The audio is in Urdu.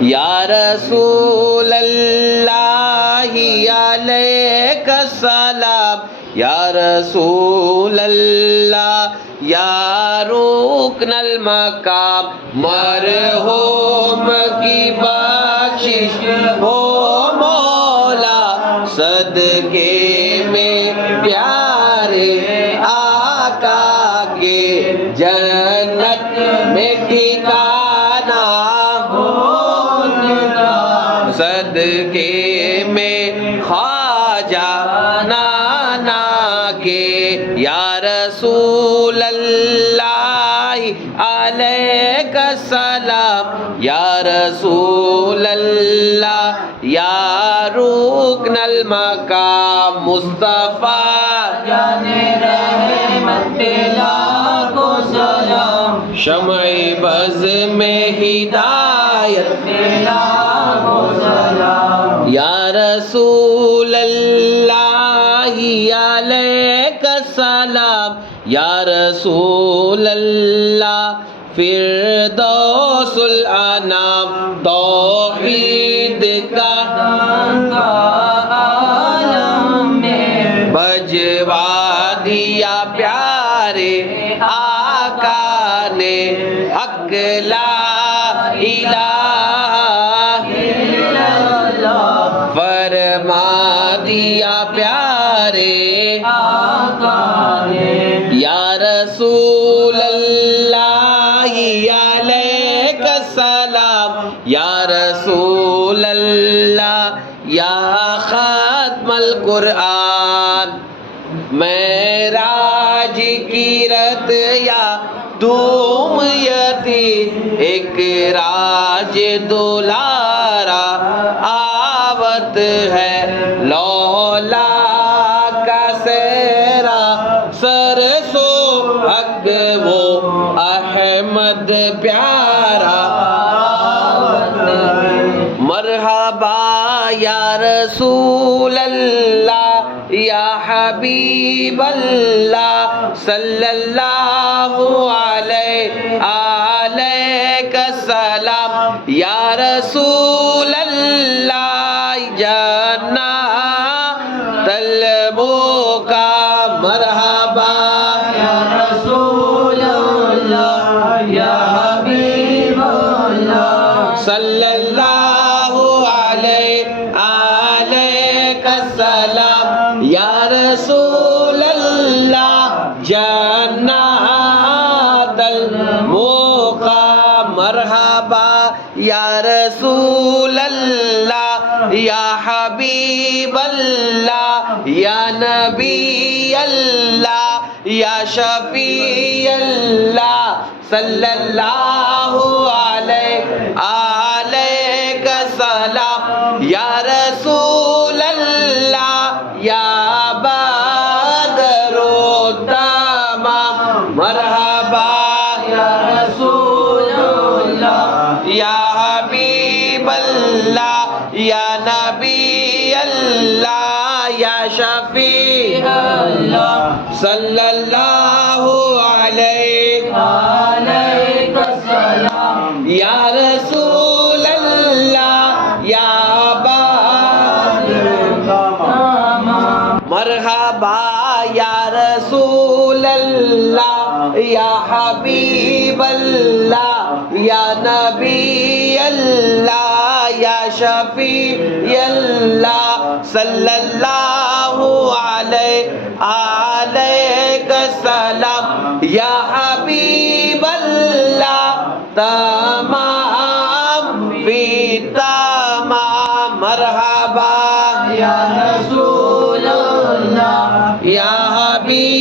یا رسول اللہ علیک السلام، یا رسول اللہ یا رکن المقام، مرحوم کی بخشش ہو مولا، صدقے میں پیارے آقا کے جنت میں ٹھکانہ ہو جائے، صدقے میں خواجہ نانا کے، یا رسول اللہ علیک السلام، یا رسول اللہ یا رکن المقام، مصطفیٰ جانے رحمت لاکھوں سلام، شمع بز میں ہدایت لاکھوں سلام، یا رسول اللہ علیک السلام، یا رسول اللہ فردوس الانام، توحید کا عالم میں بجوا دیا پیارے آقا نے، حق لا الہ الا اللہ فرما دیا پیارے آقا نے، یا رسول اللہ علیک السلام، یا رسول اللہ یا ختم القرآن، معراج کی رت یا دوم یتی، ایک راج دولارا آوت ہے، لولا کا سیرا سرسو حق وہ احمد پیارا، مرحبا یا رسول اللہ یا حبیب اللہ، صلی اللہ علیہ آلہ السلام، یا رسول اللہ جنات المقام، مرحبا یا رسول اللہ یا حبیب اللہ، صلی اللہ علیہ آلہ السلام، یا رسول اللہ جنات المقام، مرحبا یا رسول اللہ یا حبیب اللہ یا نبی اللہ یا شفیع اللہ، صلی اللہ علیہ آلہ السلام، یا رسول اللہ یا بدر التمام، مرحبا یا رسول اللہ یا حبیب اللہ یا نبی اللہ یا شفیع اللہ، صلی اللہ علیہ علیہ السلام، یا رسول اللہ یا تمام، مرحبا یا رسول اللہ یا حبیب اللہ یا نبی اللہ یا شفیع اللہ، صلی اللہ علیہ آلہ السلام، یا حبیب اللہ تمام فی تمام، مرحبا یا رسول اللہ یا حبیب